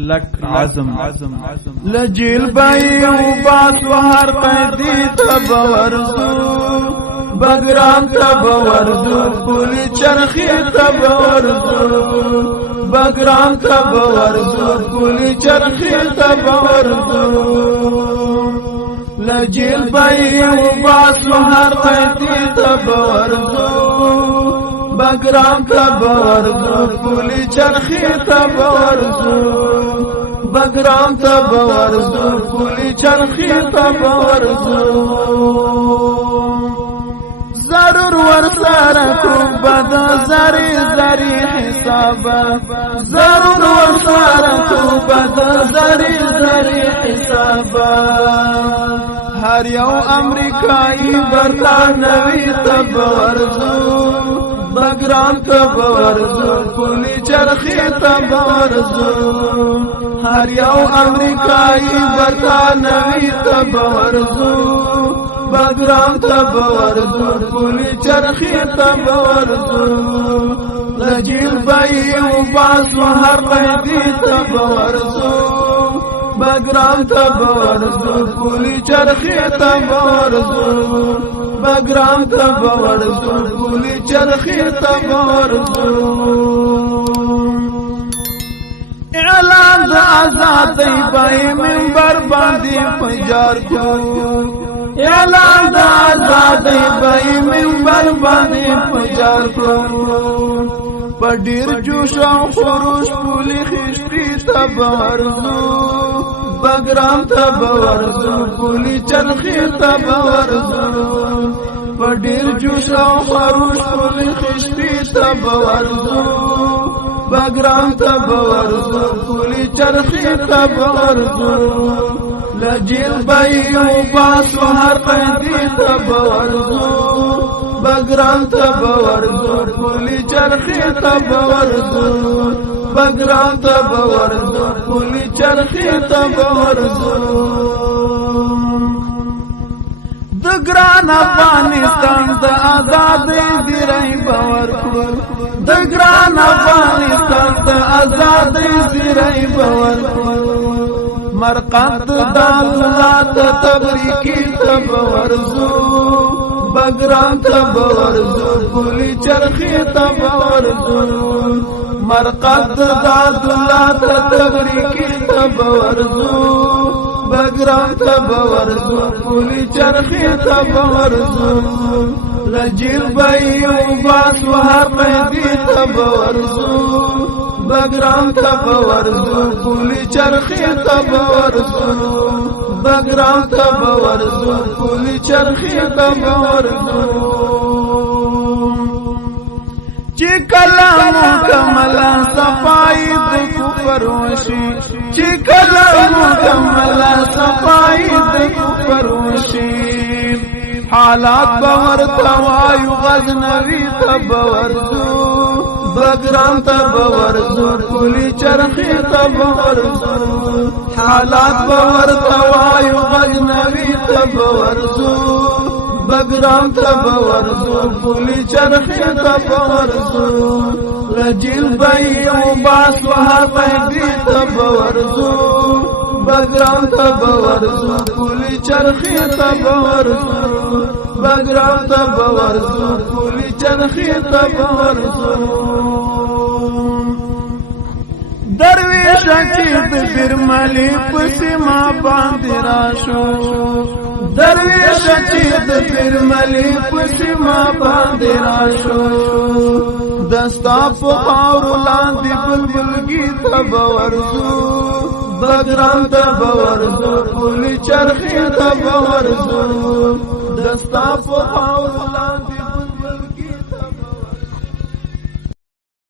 کلک عزم لجیل بای و باسو هر قیدی تب ورزو بگرام تب ورزو پولی چرخی تب ورزو بگرام تب ورزو پولی چرخی تب ورزو لجیل بای و باسو هر قیدی تب ورزو بگرام تب ورزو پولی چرخی تب ورزو بگرام تب ورزو پولی چرخی تب ورزو ضرور ورسره کو بد زری زری حساب ضرور ورسره کو بد زری زری حساب هر یو امریکایی برطانوي تب ورزو بگرام تب ورزو پولی چرخی تب ورزو هر یو امریکایی برطانوي تب ورزو بگرام تب ورزو پولی چرخی تب ورزو لجیل بای و باسو هر قیدی تب ورزو بگرام تب ورزو پولی چرخی تب ورزو بگرام تب ورزو پولی چرخی تب ورزو اعلان د آزادی بای منبر باندې پجار کو اعلان د آزادی بای منبر باندې پجار کو پډیر جوش او خروش پولی خشتي تب ورزو بگرام تب ورزو پولی چرخی تب ورزو پډیر جوش او خروش پولی خشتي تب ورزو بگرام تب ورزو پولی چرخی تب ورزو لجیل بای و باسو هر قیدی تب ورزو بگرام تب ورزو پولی چرخی تب ورزو بگرام تب ورزو پولی چرخی تب ورزو د ګران افغانستان د آزادۍ زیری باور کړو د ګران افغانستان د آزادۍ زیری باور کړو مرقد د دولت تبریکی تب ورزو بگرام تب ورزو پولی چرخی تب ورزو مرقد د دولت تبریکی تب ورزو بگرام تب ورزو پولی چرخی تب ورزو لجیل بای و باسو هر قیدی تب ورزو بگرام تب ورزو پولی چرخی تب ورزو بگرام تب ورزو پولی چرخی تب ورزو چی کلا مکمل صفائی د کفر وشی چی کلا مکمل صفائی د کفر وشی حالات باور توایو غزنوی تب ورزو بگرام تب ورزو پولی چرخی تب ورزو حالات باور توایو غزنوی تب ورزو بگرام تب ورزو پولی چرخی تب ورزو لجیل بای و باسو هر قیدی تب ورزو بگرام تب ورزو پولی چرخی تب ورزو بگرام تب ورزو پولی چرخی تب ورزو درویش چې د برملی پسې ما باندې راشو درویش چې د برملی پسې ما باندې راشو دستا په خاورو لاندې بلبلګي تب ورزو بگرام تب ورزو پولی چرخی تب ورزو دستا په خاورو